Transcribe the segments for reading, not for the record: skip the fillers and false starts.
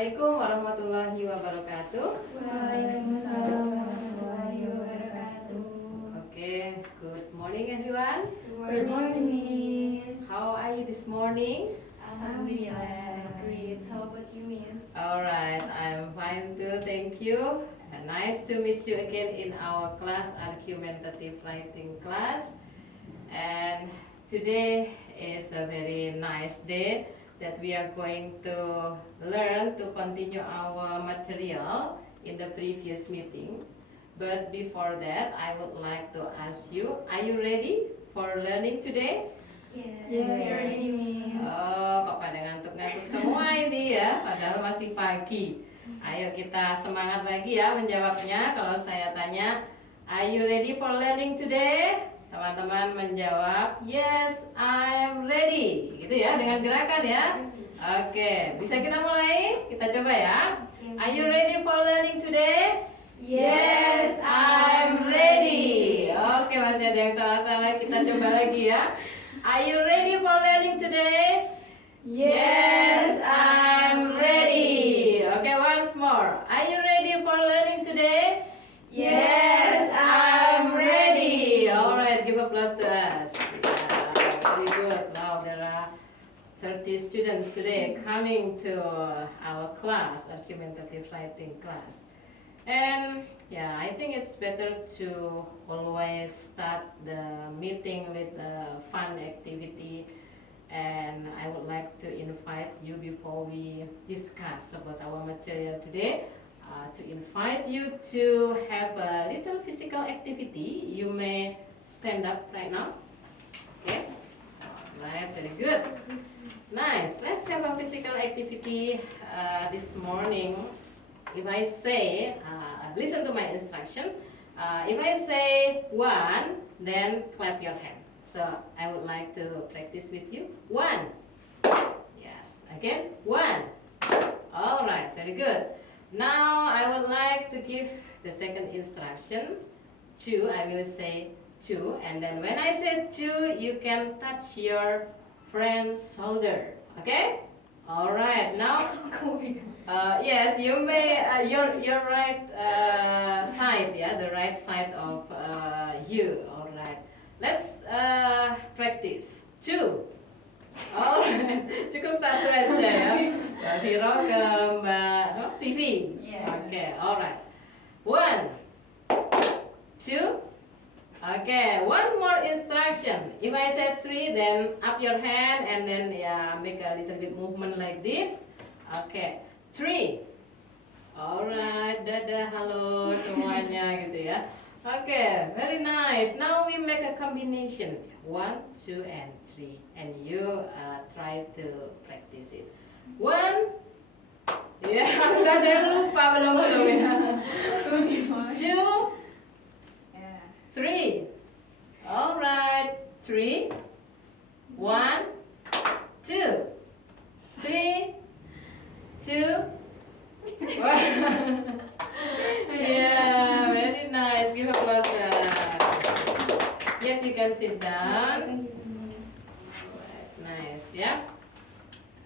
Assalamualaikum warahmatullahi wabarakatuh. Waalaikumsalam warahmatullahi wabarakatuh. Okay, good morning everyone. Good morning, Miss. How are you this morning? Alhamdulillah, great. How about you, Miss? Alright, I'm fine too, thank you. And nice to meet you again in our class, argumentative writing class. And today is a very nice day that we are going to learn to continue our material in the previous meeting. But before that, I would like to ask you, are you ready for learning today? Yes, ready, Miss. Oh, kok pada ngantuk-ngantuk semua ini ya, padahal masih pagi. Ayo kita semangat lagi ya menjawabnya. Kalau saya tanya, are you ready for learning today? Teman-teman menjawab, yes, I'm ready. Gitu ya, dengan gerakan ya. Oke, bisa kita mulai? Kita coba ya. Are you ready for learning today? Yes, I'm ready. Oke, masih ada yang salah-salah. Kita coba lagi ya. Are you ready for learning today? Yes, I'm ready. Okay, once more. Are you ready for learning today? Yes, I'm ready. Alright, give applause to us. Yeah, very good. Now there are 30 students today coming to our class, argumentative writing class. And yeah, I think it's better to always start the meeting with a fun activity. And I would like to invite you before we discuss about our material today, to invite you to have a little physical activity. You may stand up right now. Okay? Alright, very good. Nice. Let's have a physical activity this morning. If I say, listen to my instruction. If I say one, then clap your hand. So I would like to practice with you. One. Yes. Again. One. All right. Very good. Now I would like to give the second instruction. Two. I will say two, and then when I say two, you can touch your friend's shoulder. Okay. All right. Now. Yes, you may your right side, yeah, the right side of you. All right, let's practice. Two. Alright, cukup satu aja ya. Mbak Viro ke Mbak Vivi. Yeah. Okay, alright. One, two. Okay, one more instruction. If I say three, then up your hand and then make a little bit movement like this. Okay. Three. Alright, dadah, halo semuanya gitu ya. Okay, very nice. Now we make a combination. 1, 2, and 3. And you try to practice it. 1. Ya, udah ada yang lupa belum ya. 2. 3. Alright, 3. 1, 2, 3. 2. Yeah, very nice. Give applause. Yes, you can sit down. Nice, yeah.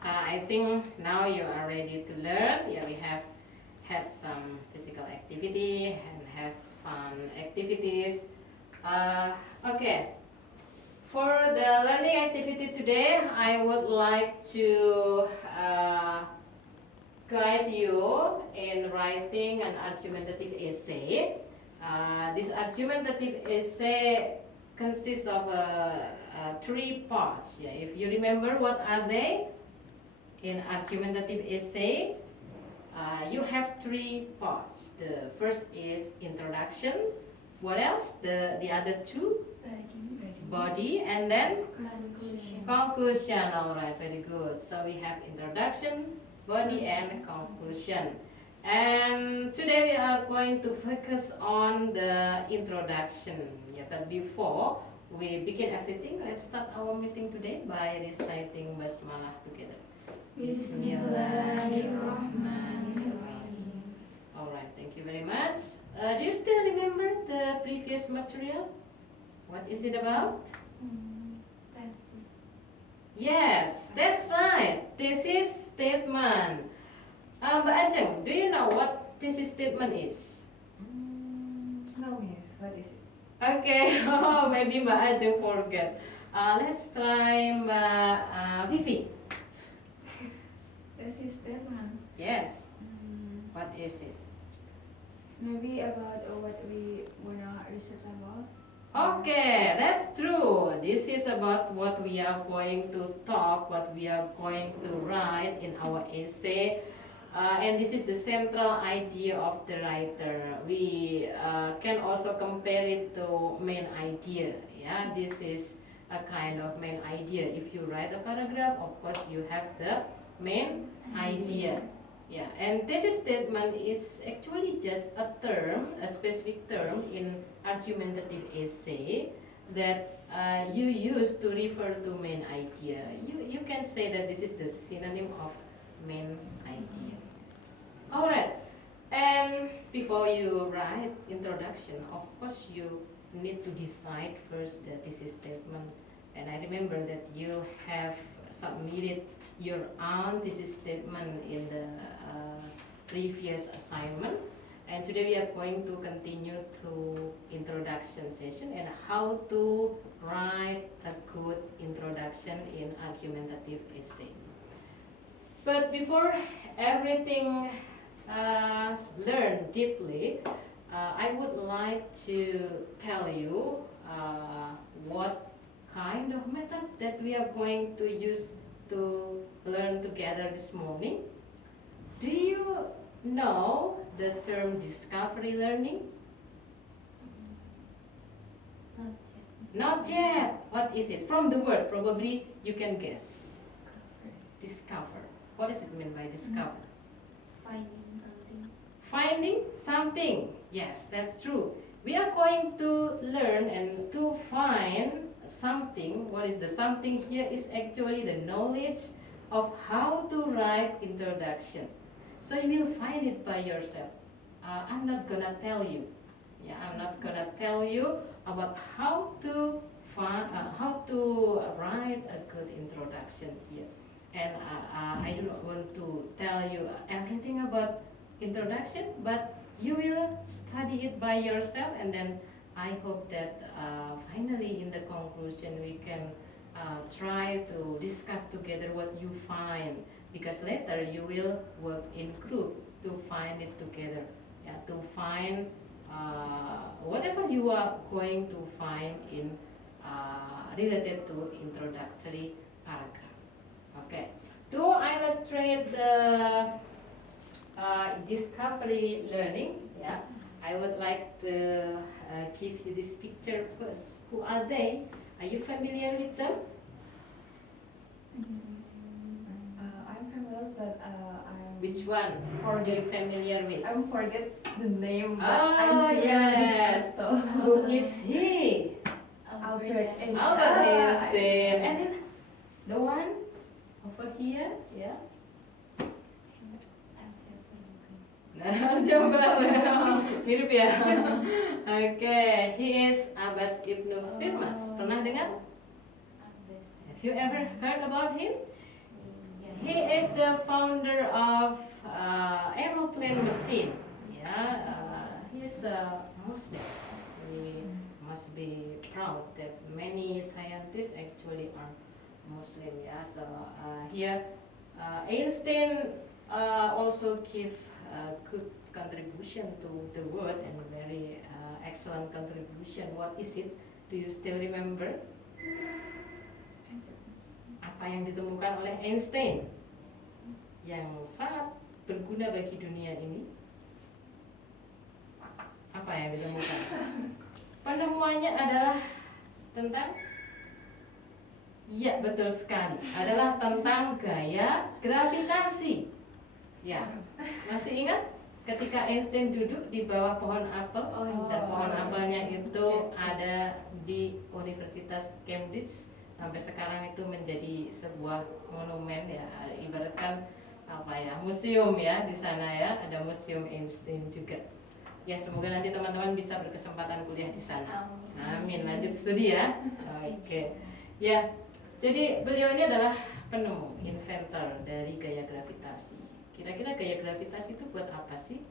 I think now you are ready to learn. Yeah, we have had some physical activity and had fun activities. Okay. For the learning activity today, I would like to guide you in writing an argumentative essay. This argumentative essay consists of three parts. Yeah, if you remember, what are they? In argumentative essay, you have three parts. The first is introduction. What else? The other two? Body and then conclusion. All right, very good. So we have introduction, body, and conclusion. And today we are going to focus on the introduction. Yeah, but before we begin everything, let's start our meeting today by reciting basmalah together. Bismillahirrahmanirrahim. All right, thank you very much. Do you still remember the previous material? What is it about? Yes, that's right. This is statement. Mbak Ajeng, do you know what thesis statement is? No, miss. What is it? Okay, oh, maybe Mbak Ajeng forget. Let's try Mbak Vivi. Thesis statement. Yes, what is it? Maybe about what we wanna research about. Okay, that's true. This is about what we are going to talk, what we are going to write in our essay. And this is the central idea of the writer. We can also compare it to main idea. Yeah, this is a kind of main idea. If you write a paragraph, of course you have the main idea. Yeah, and thesis statement is actually just a term, a specific term in argumentative essay that you use to refer to main idea. You can say that this is the synonym of main idea. Alright, and before you write introduction, of course you need to decide first the thesis statement. And I remember that you have submitted your own thesis statement in the previous assignment. And today we are going to continue to introduction session and how to write a good introduction in argumentative essay. But before everything learned deeply, I would like to tell you what kind of method that we are going to use to learn together this morning. Do you know the term discovery learning? Not yet. Not yet. What is it? From the word, probably you can guess. Discover. What does it mean by discover? Finding something. Finding something. Yes, that's true. We are going to learn and to find something. What is the something here is actually the knowledge of how to write introduction. So you will find it by yourself. I'm not gonna tell you. Yeah, I'm not gonna tell you about how to write a good introduction here. And I do not want to tell you everything about introduction, but you will study it by yourself, and then I hope that finally in the conclusion we can try to discuss together what you find, because later you will work in group to find it together. Yeah, to find whatever you are going to find in related to introductory paragraph. Okay. To illustrate the discovery learning, yeah, I would like to give you this picture first. Who are they? Are you familiar with them? I'm familiar, but I'm. Which one are you familiar with? I forget the name. But Oh, I'm yes. Who is he? Albert Einstein. Albert Einstein. And then the one over here, yeah. Coba mirip ya. Okay, he is Abbas Ibnu Firmas. Pernah dengar? Have you ever heard about him? He is the founder of aeroplane machine. Yeah, he is a Muslim. We must be proud that many scientists actually are Muslim. Yeah, so here Einstein also give good contribution to the world and very excellent contribution. What is it? Do you still remember? Apa yang ditemukan oleh Einstein yang sangat berguna bagi dunia ini? Apa yang ditemukan? Penemuannya adalah tentang, ya betul sekali, adalah tentang gaya gravitasi. Ya, masih ingat ketika Einstein duduk di bawah pohon apel, dan pohon apelnya itu ada di Universitas Cambridge, sampai sekarang itu menjadi sebuah monumen ya, ibaratkan apa ya, museum ya di sana ya, ada museum Einstein juga. Ya, semoga nanti teman-teman bisa berkesempatan kuliah di sana. Amin, lanjut studi ya. Oke. Ya, jadi beliau ini adalah penemu, inventor dari gaya gravitasi. Kira-kira gaya gravitasi itu buat apa sih?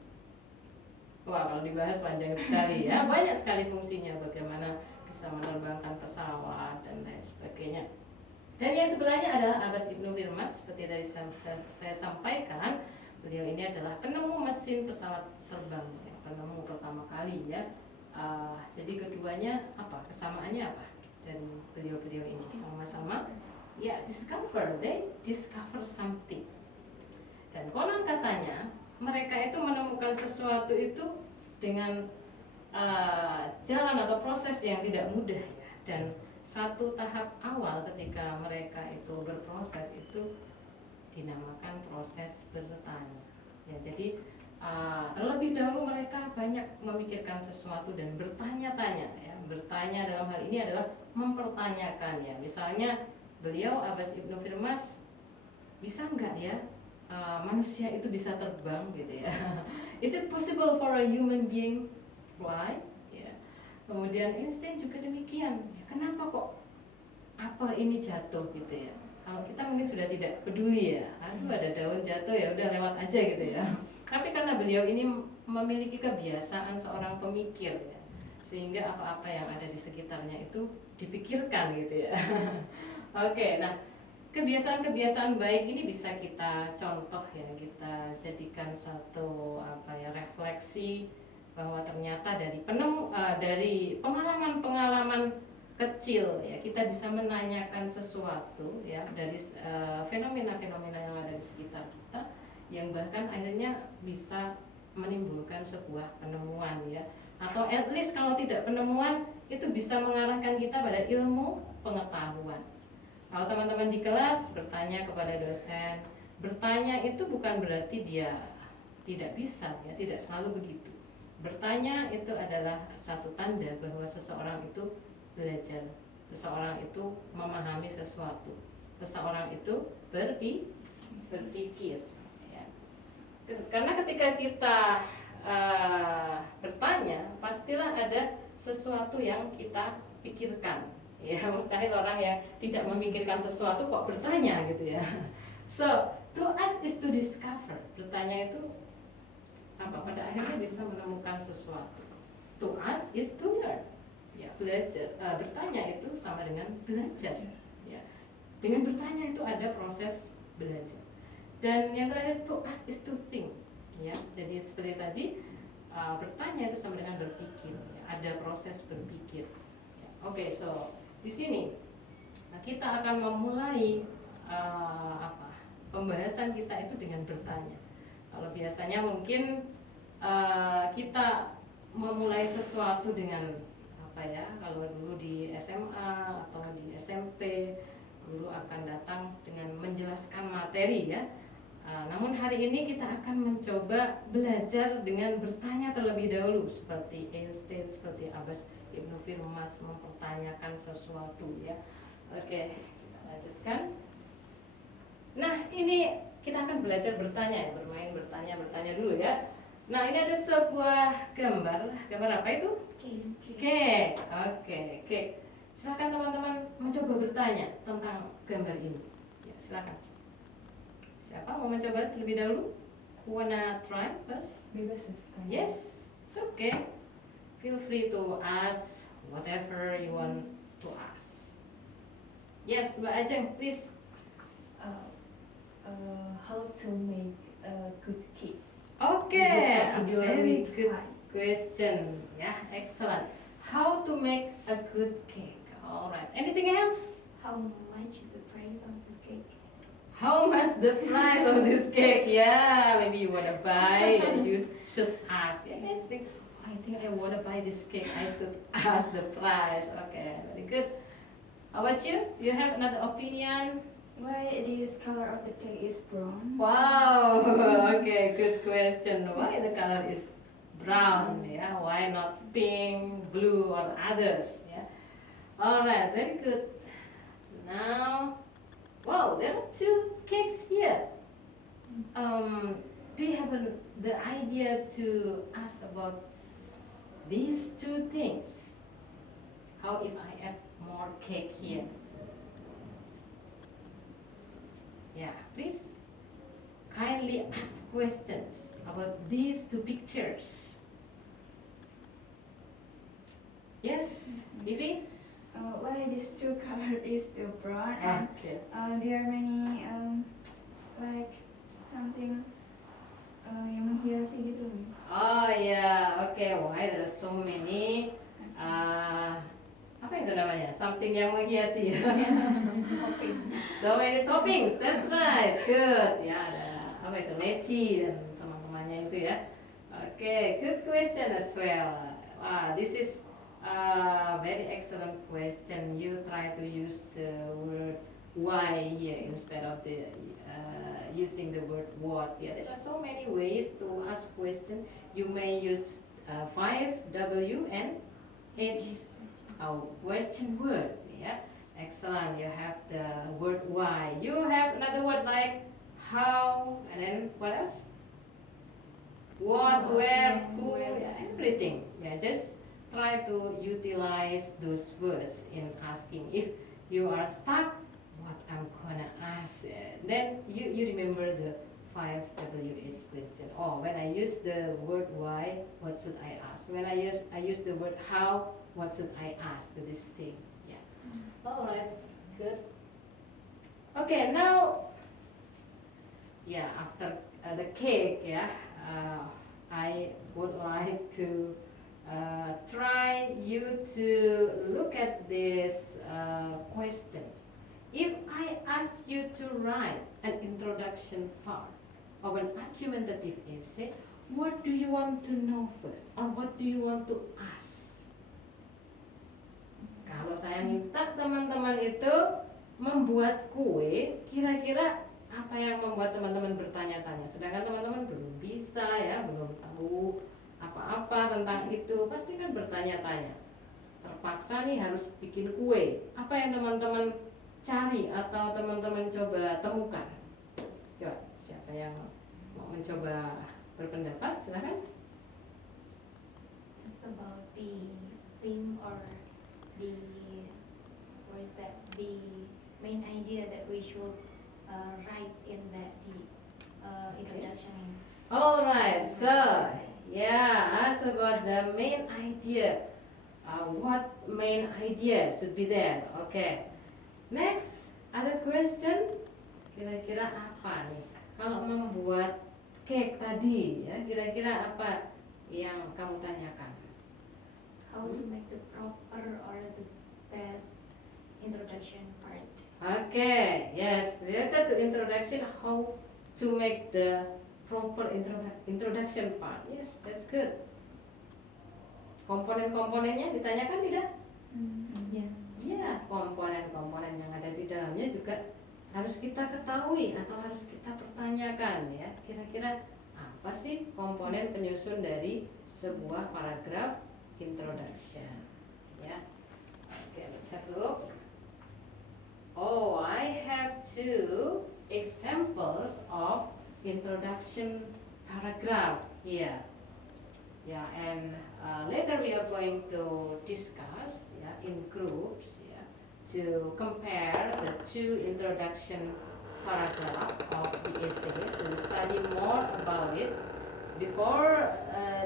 Wah, kalau dibahas panjang sekali ya. Banyak sekali fungsinya, bagaimana bisa menerbangkan pesawat dan lain sebagainya. Dan yang sebelahnya adalah Abbas Ibnu Firmas. Seperti tadi saya sampaikan, beliau ini adalah penemu mesin pesawat terbang, ya, penemu pertama kali ya. Jadi keduanya apa? Kesamaannya apa? Dan beliau-beliau ini sama-sama ya they discover something. Dan konon katanya mereka itu menemukan sesuatu itu dengan jalan atau proses yang tidak mudah ya. Dan satu tahap awal ketika mereka itu berproses itu dinamakan proses bertanya. Ya, jadi terlebih dahulu mereka banyak memikirkan sesuatu dan bertanya-tanya. Ya. Bertanya dalam hal ini adalah mempertanyakan ya. Misalnya beliau Abbas Ibnu Firmas, bisa nggak ya manusia itu bisa terbang gitu ya? Is it possible for a human being fly? Ya. Kemudian Einstein juga demikian. Ya, kenapa kok apel ini jatuh gitu ya? Kalau kita mungkin sudah tidak peduli ya, aduh ada daun jatuh ya udah lewat aja gitu ya. Tapi karena beliau ini memiliki kebiasaan seorang pemikir ya, sehingga apa-apa yang ada di sekitarnya itu dipikirkan gitu ya. Oke, nah kebiasaan-kebiasaan baik ini bisa kita contoh ya, kita jadikan satu refleksi bahwa ternyata dari pengalaman-pengalaman kecil ya kita bisa menanyakan sesuatu ya dari fenomena-fenomena yang ada di sekitar kita yang bahkan akhirnya bisa menimbulkan sebuah penemuan ya, atau at least kalau tidak penemuan itu bisa mengarahkan kita pada ilmu pengetahuan. Kalau teman-teman di kelas bertanya kepada dosen, bertanya itu bukan berarti dia tidak bisa ya, tidak selalu begitu. Bertanya itu adalah satu tanda bahwa seseorang itu belajar, seseorang itu memahami sesuatu, seseorang itu berpikir ya. Karena ketika kita bertanya, pastilah ada sesuatu yang kita pikirkan ya. Mustahil orang yang tidak memikirkan sesuatu kok bertanya gitu ya. So, to ask is to discover. Bertanya itu apa? Pada akhirnya bisa menemukan sesuatu. To ask is to learn. Ya, belajar. Bertanya itu sama dengan belajar. Ya. Dengan bertanya itu ada proses belajar. Dan yang terakhir, to ask is to think. Ya, jadi seperti tadi bertanya itu sama dengan berpikir. Ya. Ada proses berpikir. Ya. Oke, so di sini kita akan memulai pembahasan kita itu dengan bertanya. Kalau biasanya mungkin kita memulai sesuatu dengan kalau dulu di SMA atau di SMP dulu akan datang dengan menjelaskan materi ya. Namun hari ini kita akan mencoba belajar dengan bertanya terlebih dahulu, seperti Einstein, seperti Abbas Ibnu Firmas mempertanyakan sesuatu ya. Oke, kita lanjutkan. Nah, ini kita akan belajar bertanya ya, bermain bertanya dulu ya. Nah, ini ada sebuah gambar. Gambar apa itu? Cake. Oke, cake. Silakan teman-teman mencoba bertanya tentang gambar ini. Ya, silakan. Siapa mau mencoba terlebih dahulu? Wanna try first? Bebas sesuka. Yes, it's okay. Feel free to ask whatever you want to ask. Yes, Mbak Ajeng, please. How to make a good cake? Okay, a Procedure very with good fry. question. Yeah, excellent. How to make a good cake? All right. Anything else? How much the price of this cake? How much the price of this cake? Yeah, maybe you wanna buy. You should ask. Yeah, I think I wanna buy this cake. I should ask the price. Okay, very good. How about you? Do you have another opinion? Why this color of the cake is brown? Wow. Okay, good question. Why the color is brown? Yeah. Why not pink, blue, or others? Yeah. All right. Very good. Now, wow, there are two cakes here. Do you have the idea to ask about these two things? How if I add more cake here? Yeah, please kindly ask questions about these two pictures. Yes, Vivi? Why this two color is the brown and Okay. there are many like something yang menghiasi gitu loh, Miss. Oh yeah, okay. Why there are so many? Apa itu namanya? Something yang menghiasi. Topping. So many toppings. That's right. Good. Ya ada apa itu leci dan teman-temannya itu ya. Okay, good question as well. This is a very excellent question. You try to use the word why here instead of the using the word what. Yeah, there are so many ways to ask question. You may use 5W and H question word. Yeah, excellent. You have the word why. You have another word like how, and then what else? What, where, who, yeah, everything. Yeah, just try to utilize those words in asking. If you are stuck, what I'm gonna ask, then you remember the 5WH question. Oh, when I use the word why, what should I ask? When I use the word how, what should I ask to this thing? Yeah. All right. Good. Okay. Now, yeah. After the cake, yeah. I would like to try you to look at this question. If I ask you to write an introduction part of an argumentative essay, what do you want to know first, or what do you want to ask? Kalau saya minta teman-teman itu membuat kue, kira-kira apa yang membuat teman-teman bertanya-tanya? Sedangkan teman-teman belum bisa ya, belum tahu apa-apa tentang itu, pasti kan bertanya-tanya. Terpaksa nih harus bikin kue. Apa yang teman-teman cari atau teman-teman coba temukan? Coba, siapa yang mau mencoba berpendapat? Silahkan. It's about the theme or the the main idea that we should write in the introduction. All right, so yeah, ask about the main idea. What main idea should be there? Okay. Next, other question. Kira-kira apa nih? Kalau membuat cake tadi, ya, kira-kira apa yang kamu tanyakan? How to make the proper or the best introduction part. Okay, yes, related to introduction, how to make the proper introduction part. Yes, that's good. Komponen-komponennya ditanyakan tidak? Yes. Iya, komponen-komponen yang ada di dalamnya juga harus kita ketahui atau harus kita pertanyakan ya. Kira-kira apa sih komponen penyusun dari sebuah paragraf introduction? Ya. Okay, let's have a look. Oh, I have two examples of introduction paragraph here. Yeah, and later we are going to discuss in groups to compare the two introduction paragraph of the essay to study more about it. Before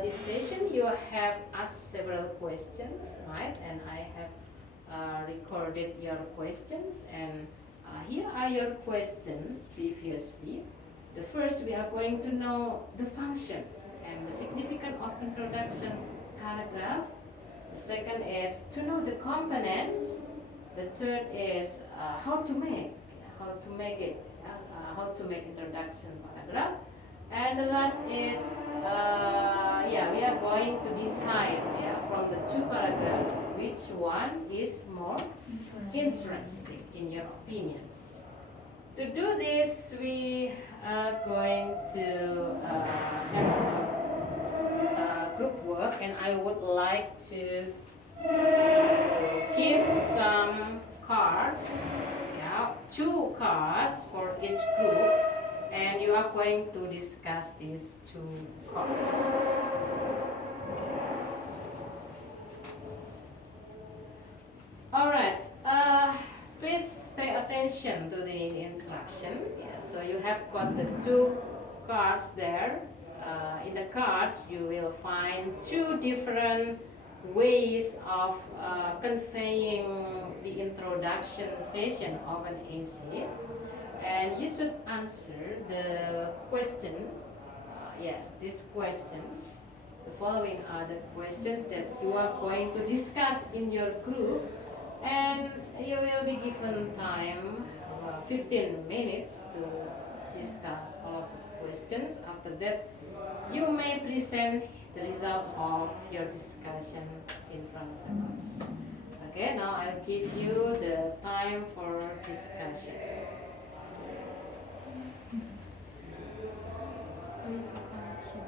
this session, you have asked several questions, right? And I have recorded your questions, and here are your questions previously. The first, we are going to know the function and the significance of introduction paragraph. The second is to know the components. The third is how to make it, how to make introduction paragraph. And the last is we are going to decide from the two paragraphs which one is more interesting in your opinion. To do this, we are going to have some group work, and I would like to give some cards, two cards for each group, and you are going to discuss these two cards. Alright, please pay attention to the instruction. So you have got the two cards there. In the cards, you will find two different ways of conveying the introduction session of an essay, and you should answer the question. Yes, these questions. The following are the questions that you are going to discuss in your group, and you will be given time 15 minutes to discuss all of these questions. After that, you may present the result of your discussion in front of the class. Okay, now I'll give you the time for discussion. What is the function?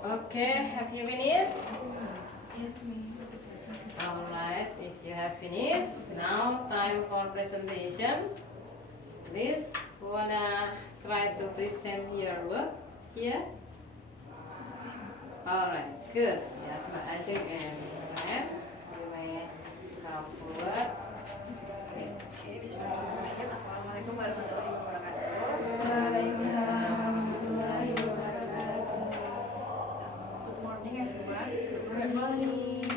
Okay, have you finished? Yes, Miss. Alright, if you have finished, now time for presentation. Please, who wanna try to present your work here? Alright, good. Yes, Mbak Ajeng and friends, you may come forward. Oke, bismillahirrahmanirrahim. Assalamualaikum warahmatullahi wabarakatuh. Waalaikumsalam warahmatullahi wabarakatuh. Good morning, everyone. Good morning.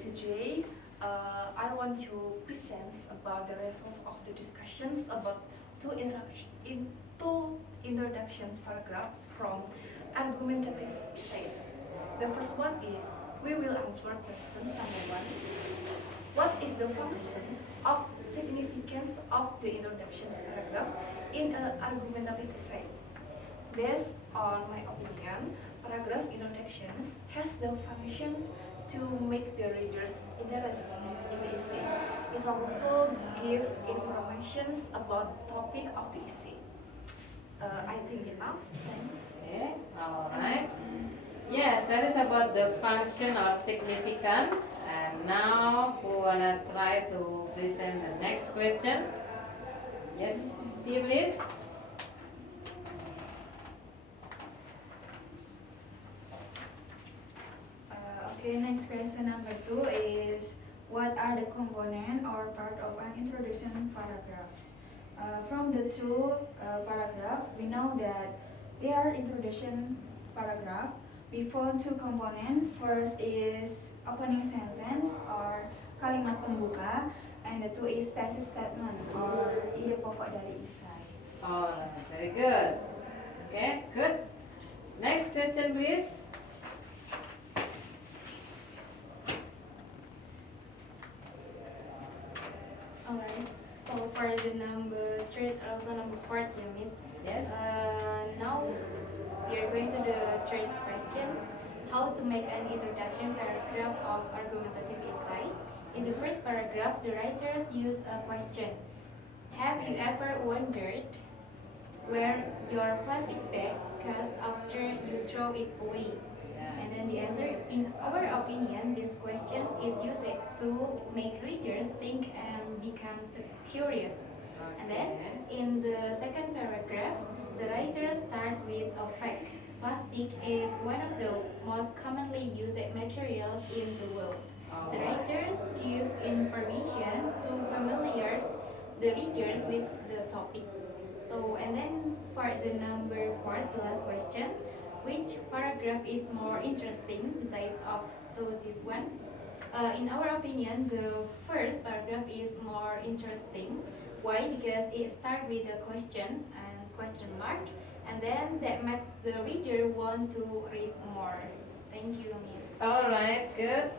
Today, I want to present about the results of the discussions about two introductions paragraphs from argumentative essays. The first one is, we will answer questions number 1. What is the function of significance of the introduction paragraph in an argumentative essay? Based on my opinion, paragraph introductions has the functions to make the readers interested in the essay. It also gives information about the topic of the essay. I think enough. Thanks. Okay, alright. Yes, that is about the function or significant, and now who wanna try to present the next question? Yes, please. Okay, next question number 2 is what are the component or part of an introduction paragraphs? From the two paragraph, we know that they are introduction paragraph. We found two component. First is opening sentence or kalimat pembuka, and the two is thesis statement or ide pokok dari esai. Oh, very good. Okay, good. Next question, please. Alright. So for the number third, also number fourth, yeah, Miss. Yes. Now we are going to the third questions. How to make an introduction paragraph of argumentative essay. In the first paragraph, the writers use a question. Have you ever wondered where your plastic bag goes after you throw it away? And then the answer, in our opinion, this question is used to make readers think and become curious. And then in the second paragraph, the writer starts with a fact. Plastic is one of the most commonly used materials in the world. The writers give information to familiarize the readers with the topic. So, and then for the number 4, the last question, which paragraph is more interesting besides of to this one? In our opinion, the first paragraph is more interesting. Why? Because it starts with a question and question mark, and then that makes the reader want to read more. Thank you, Miss. All right, good.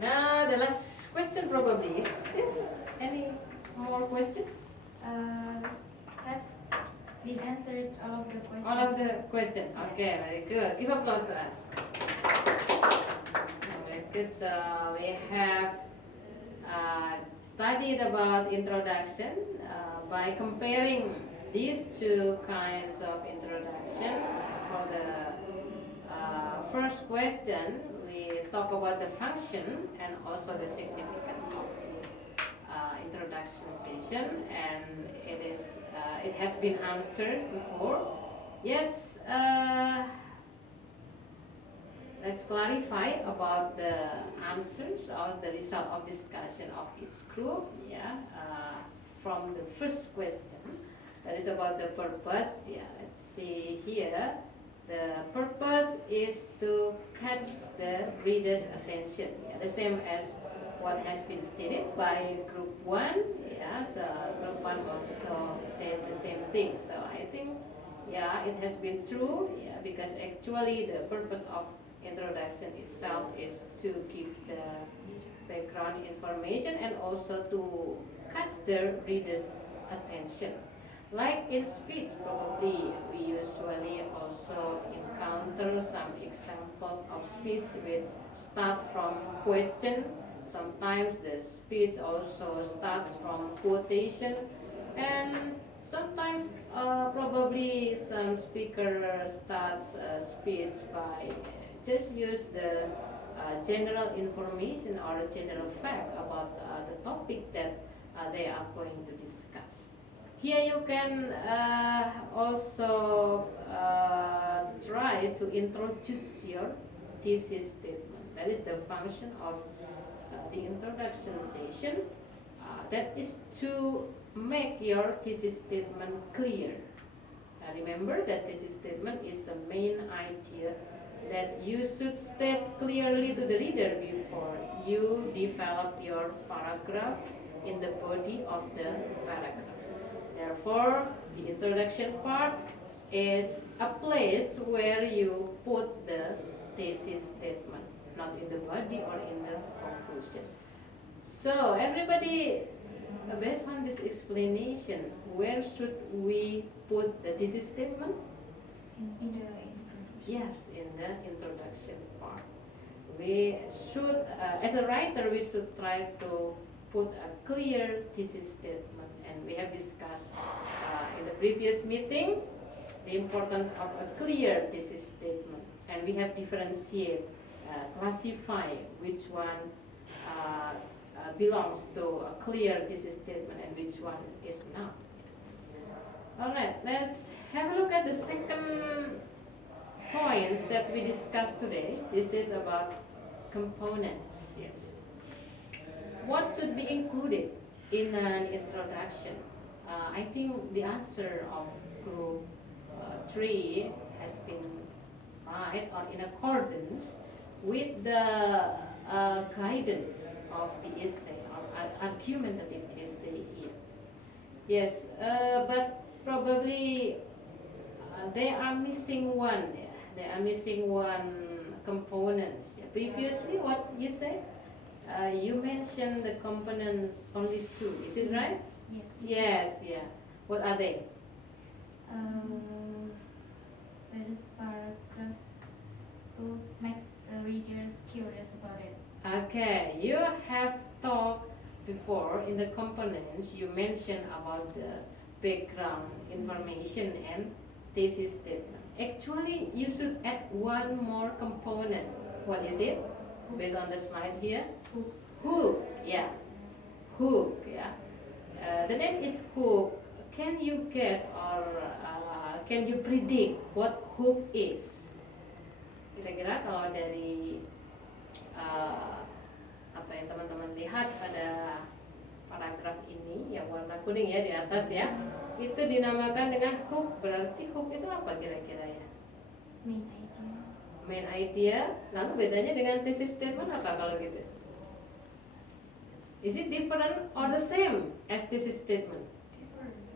Now the last question probably is still any more question? Have been answered all of the questions. All of the question. Okay, very good. Give applause to us. Alright, good. So we have studied about introduction by comparing these two kinds of introduction. For the first question, we talk about the function and also the significance of introduction session, and it has been answered before. Yes, let's clarify about the answers or the result of discussion of each group. Yeah, from the first question, that is about the purpose. Yeah, let's see here. The purpose is to catch the reader's attention. Yeah, the same as what has been stated by group 1. Yeah, so group 1 also said the same thing. So I think, yeah, it has been true. Yeah, because actually the purpose of introduction itself is to give the background information and also to catch the reader's attention. Like in speech, probably we usually also encounter some examples of speech which start from question. Sometimes the speech also starts from quotation, and sometimes probably some speaker starts a speech by just use the general information or general fact about the topic that they are going to discuss. Here you can also try to introduce your thesis statement. That is the function of the introduction session. That is to make your thesis statement clear. Remember that thesis statement is the main idea that you should state clearly to the reader before you develop your paragraph in the body of the paragraph. Therefore, the introduction part is a place where you put the thesis statement, not in the body or in the conclusion. So, everybody, based on this explanation, where should we put the thesis statement? In the introduction. Yes, in the introduction part. We should, as a writer, we should try to put a clear thesis statement, and we have discussed in the previous meeting the importance of a clear thesis statement, and we have differentiated classify which one belongs to a clear thesis statement and which one is not. Alright, let's have a look at the second points that we discussed today. This is about components. Yes. What should be included in an introduction? I think the answer of group 3 has been right or in accordance with the guidance of the essay or argumentative essay here. Yes, but probably they are missing one. Yeah. They are missing one components. Yeah. Previously, what you say? You mentioned the components only 2. Is it right? Yes. Yes. Yeah. What are they? First paragraph to make the readers curious about it. Okay. You have talked before in the components. You mentioned about the background information and thesis statement. Actually, you should add one more component. What is it? Based on the slide here. Hook. Yeah. Hook. Yeah. The name is hook. Can you guess or can you predict what hook is? Kira-kira kalau dari apa yang teman-teman lihat pada paragraf ini yang warna kuning ya di atas ya, itu dinamakan dengan hook. Berarti hook itu apa kira-kira ya? Main idea. Main idea. Lalu bedanya dengan thesis statement apa kalau gitu? Is it different or the same as thesis statement?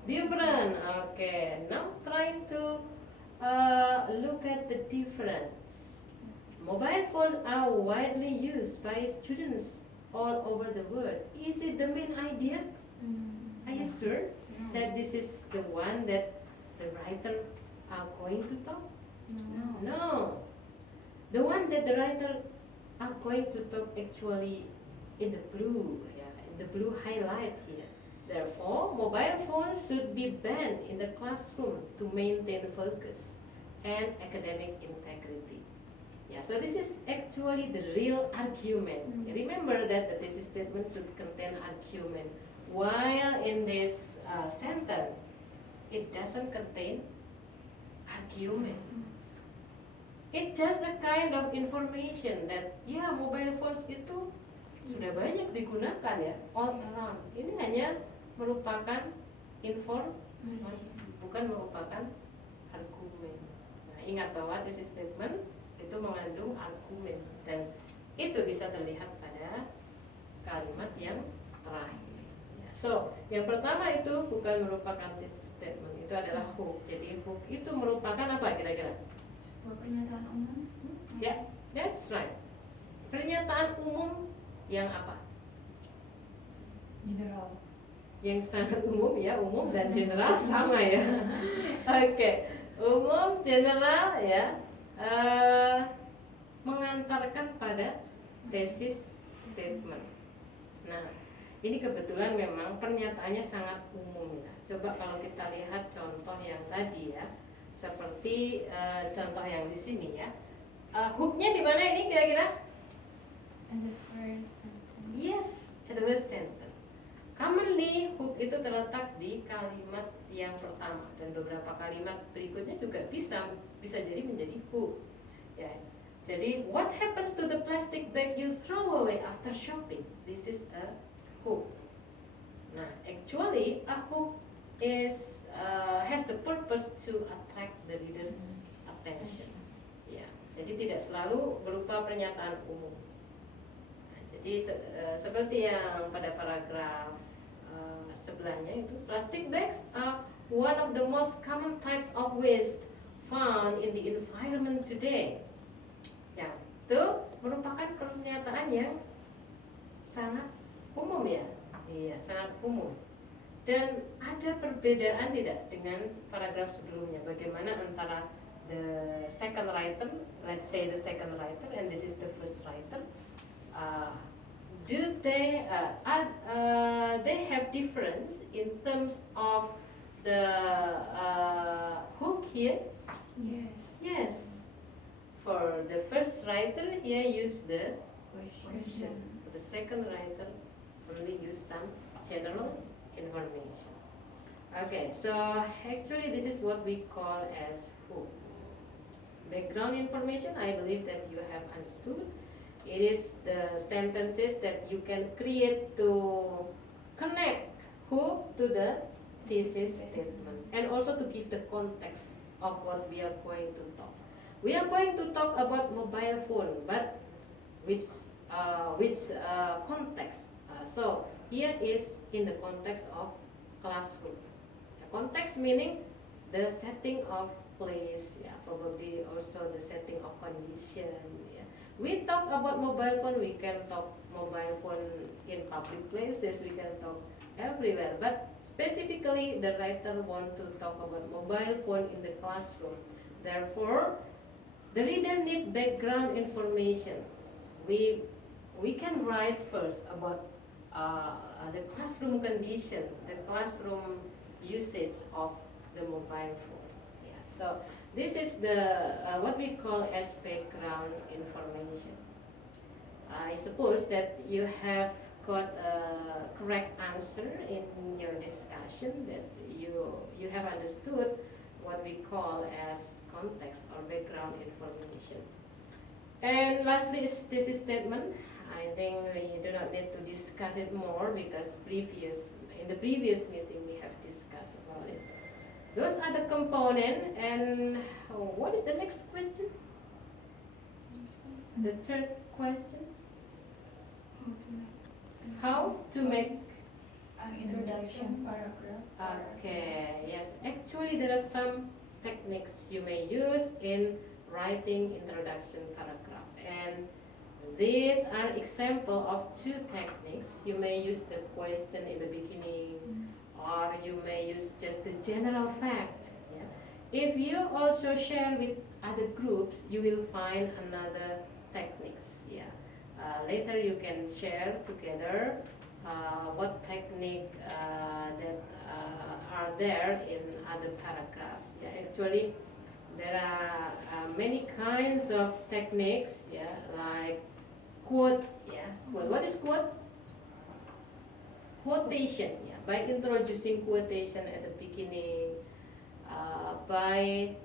Different. Okay. Now try to look at the difference. Mobile phones are widely used by students all over the world. Is it the main idea? Are you sure that this is the one that the writer are going to talk? No. The one that the writer are going to talk actually in the blue, yeah, in the blue highlight here. Therefore, mobile phones should be banned in the classroom to maintain focus and academic integrity. Yeah, so this is actually the real argument. Remember that the thesis statement should contain argument, while in this sentence, it doesn't contain argument. It's just a kind of information that ya mobile phones itu sudah banyak digunakan ya all around. Ini hanya merupakan informasi, bukan merupakan argumen. Nah, ingat bahwa thesis statement itu mengandung argumen dan itu bisa terlihat pada kalimat yang terakhir. Ya, so, yang pertama itu bukan merupakan thesis statement, itu adalah hook. Jadi hook itu merupakan apa kira-kira? Sebuah pernyataan umum. Ya, that's right. Pernyataan umum yang apa? General. Yang sangat umum ya, umum dan general sama ya. Oke, umum, general ya, mengantarkan pada thesis statement. Nah, ini kebetulan memang pernyataannya sangat umum ya. Coba kalau kita lihat contoh yang tadi ya, seperti contoh yang di sini ya. Hooknya di mana ini kira-kira? And the first sentence. Yes, at the first sentence. Commonly, hook itu terletak di kalimat yang pertama dan beberapa kalimat berikutnya juga bisa jadi menjadi hook. Ya. Jadi, what happens to the plastic bag you throw away after shopping? This is a hook. Nah, actually, a hook is has the purpose to attract the reader attention. Ya, jadi tidak selalu berupa pernyataan umum. Nah, jadi seperti yang pada paragraf sebelahnya itu, plastic bags are one of the most common types of waste found in the environment today. Ya, itu merupakan pernyataan yang sangat umum ya. Iya, sangat umum. Dan ada perbedaan tidak dengan paragraf sebelumnya? Bagaimana antara the second writer, let's say the second writer, and this is the first writer? Do they they have difference in terms of the hook here? Yes. Yes. For the first writer here use the question. Question. The second writer only use some general information. Okay, so actually this is what we call as hook. Background information, I believe that you have understood. It is the sentences that you can create to connect who to the thesis statement, and also to give the context of what we are going to talk. We are going to talk about mobile phone, but which context? So here is in the context of classroom. The context meaning the setting of place, yeah, probably also the setting of condition. Yeah. We talk about mobile phone, we can talk mobile phone in public places, we can talk everywhere. But specifically, the writer want to talk about mobile phone in the classroom. Therefore, the reader need background information. We can write first about the classroom condition, the classroom usage of the mobile phone. Yeah. So this is the what we call as background information. I suppose that you have got a correct answer in your discussion, that you have understood what we call as context or background information. And lastly is thesis statement. I think we do not need to discuss it more because in the previous meeting we have discussed about it. Those are the components. And what is the next question? The third question. How to make an introduction paragraph. Okay, yes. Actually, there are some techniques you may use in writing introduction paragraph, and these are example of two techniques. You may use the question in the beginning, or you may use just the general fact. Yeah. If you also share with other groups, you will find another techniques. Yeah. Later you can share together what technique that are there in other paragraphs. Yeah, actually there are many kinds of techniques. Yeah, like quote. Yeah, quote. What is quote? Quotation. Yeah, by introducing quotation at the beginning, by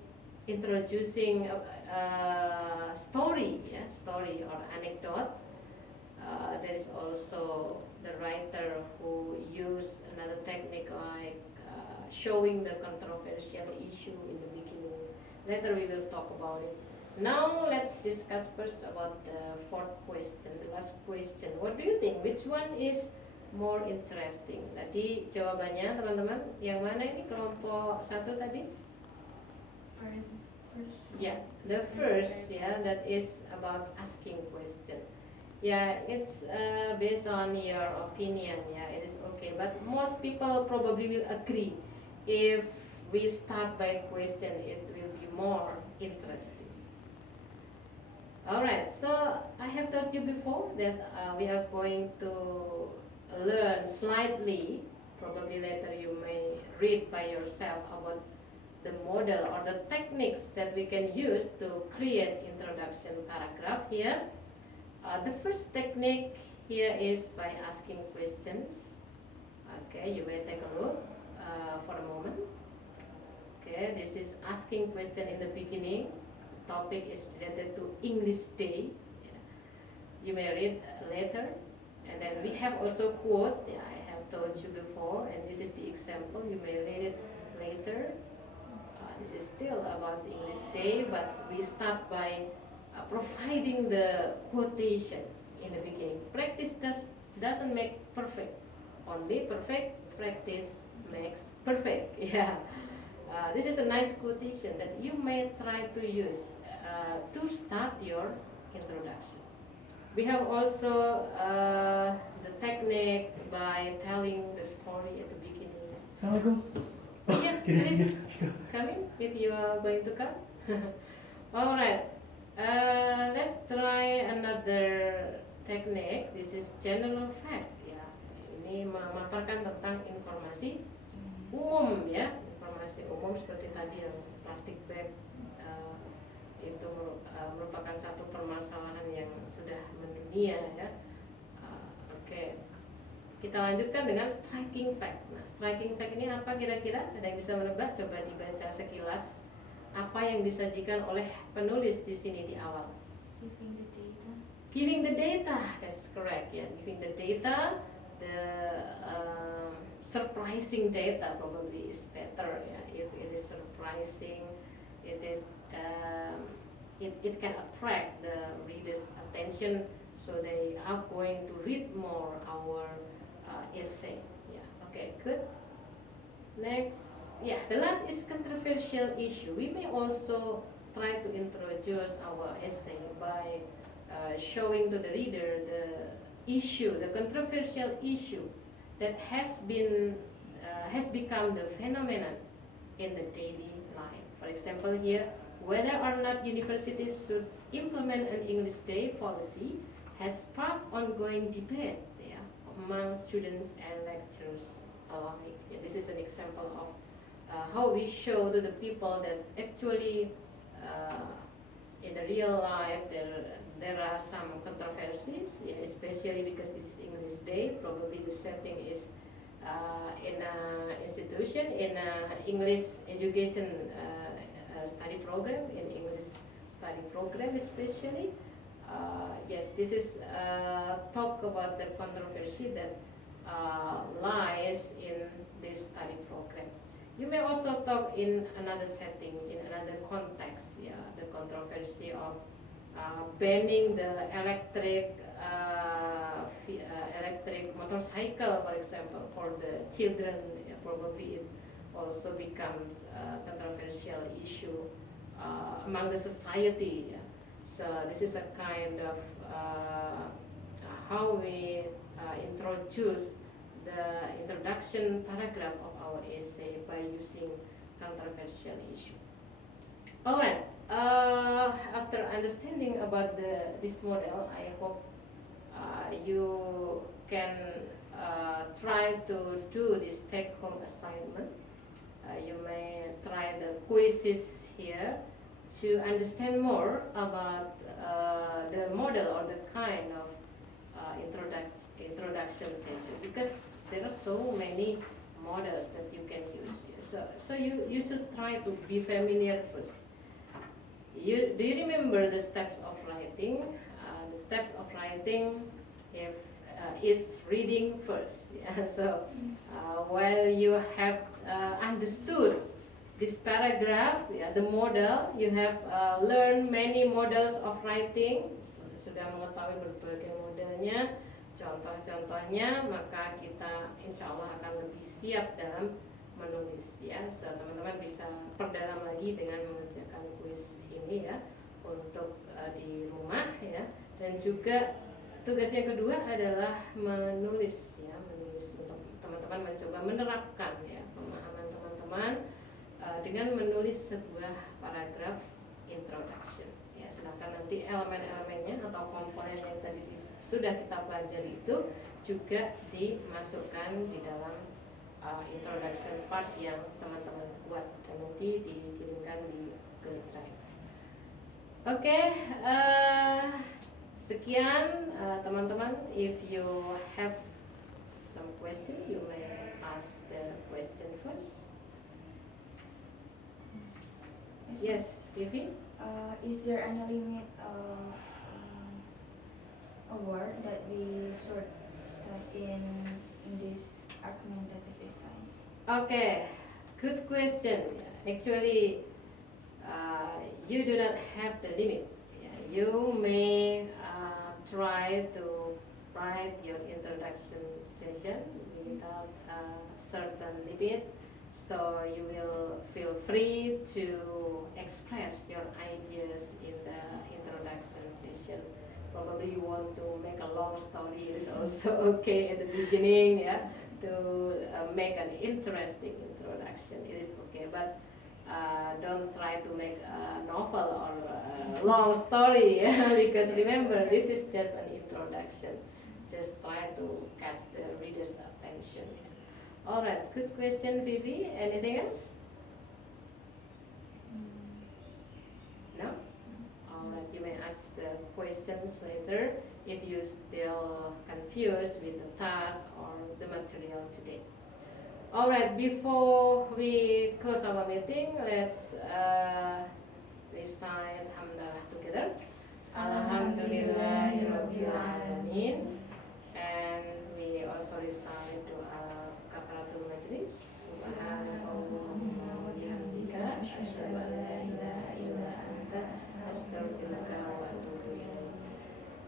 introducing a story. Yeah, story or anecdote. There is also the writer who use another technique like showing the controversial issue in the beginning. Later we will talk about it. Now let's discuss first about the fourth question, the last question. What do you think? Which one is more interesting? Tadi jawabannya teman-teman, yang mana ini kelompok satu tadi? First. Yeah, the first, yeah, that is about asking question. Yeah, it's based on your opinion. Yeah, it is okay. But most people probably will agree if we start by question, it will be more interesting. Alright, so I have told you before that we are going to learn slightly. Probably later you may read by yourself about the model or the techniques that we can use to create introduction paragraph here. The first technique here is by asking questions. Okay, you may take a look for a moment. Okay, this is asking question in the beginning. Topic is related to English Day. Yeah. You may read later. And then we have also quote. Yeah, I have told you before, and this is the example. You may read it later. This is still about English Day, but we start by providing the quotation in the beginning. Practice doesn't make perfect. Only perfect practice makes perfect. Yeah. This is a nice quotation that you may try to use to start your introduction. We have also the technique by telling the story at the beginning. Assalamualaikum. Yes, please come in if you are going to come. All right. Let's try another technique. This is general fact. Ya, ini memaparkan tentang informasi umum ya, informasi umum seperti tadi yang plastic bag itu merupakan satu permasalahan yang sudah mendunia ya. Oke. Kita lanjutkan dengan striking fact. Nah, striking fact ini apa kira-kira? Ada yang bisa menebak? Coba dibaca sekilas apa yang disajikan oleh penulis di sini di awal. Giving the data. Giving the data, that's correct. Yeah, giving the data, the surprising data probably is better. Yeah, if it is surprising, it is it can attract the reader's attention, so they are going to read more our essay. Yeah, okay, good. Next, yeah, the last is controversial issue. We may also try to introduce our essay by showing to the reader the issue, the controversial issue that has become the phenomenon in the daily life. For example, here, whether or not universities should implement an English Day policy has sparked ongoing debate among students and lecturers alike. Yeah, this is an example of how we show to the people that actually in the real life there are some controversies, especially because this is English Day. Probably the setting is in an institution, in an English education study program, in English study program especially. Yes, this is talk about the controversy that lies in this study program. You may also talk in another setting, in another context, the controversy of banning the electric motorcycle, for example, for the children. Probably it also becomes a controversial issue among the society. So this is a kind of how we introduce the introduction paragraph of our essay by using controversial issue. Alright, after understanding about this model, I hope you can try to do this take-home assignment. You may try the quizzes here to understand more about the model or the kind of introduction session, because there are so many models that you can use. So you should try to be familiar first. Do you remember the steps of writing? The steps of writing is reading first. Yeah? So while you have understood this paragraph, the model, you have learned many models of writing, sudah mengetahui berbagai modelnya, contoh-contohnya, maka kita insya Allah akan lebih siap dalam menulis ya. So teman-teman bisa perdalam lagi dengan mengerjakan kuis ini ya untuk di rumah ya. Dan juga tugasnya kedua adalah menulis ya, menulis untuk teman-teman mencoba menerapkan ya pemahaman teman-teman dengan menulis sebuah paragraf introduction. Ya, sedangkan nanti elemen-elemennya atau komponen yang tadi sudah kita pelajari itu juga dimasukkan di dalam introduction part yang teman-teman buat dan nanti dikirimkan di Google Drive. Oke, sekian teman-teman. If you have some question, you may ask the question first. Yes, Vivi? Is there any limit of a word that we should type in this argumentative essay? Okay, good question. Actually, you do not have the limit. You may try to write your introduction session without a certain limit. So you will feel free to express your ideas in the introduction session. Probably you want to make a long story, it is also okay at the beginning, yeah, to make an interesting introduction. It is okay, but don't try to make a novel or a long story, because remember, this is just an introduction. Just try to catch the reader's attention. Alright, good question, Vivi. Anything else? No? questions later if you still confused with the task or the material today. Alright, before we close our meeting, let's recite Hamdalah together. Alhamdulillahirabbil alamin. And we also recite doa kafaratul majlis. Subhanakallahumma wa bihamdika asyhadu an la ilaha illa anta astaghfiruka wa atubu ilaik.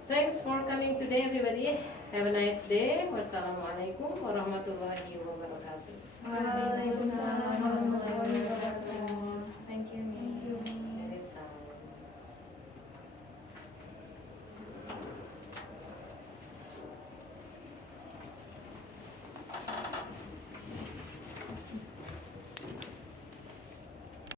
Thanks for coming today, everybody. Have a nice day. Wassalamualaikum warahmatullahi wabarakatuh. Waalaikumsalam warahmatullahi wabarakatuh.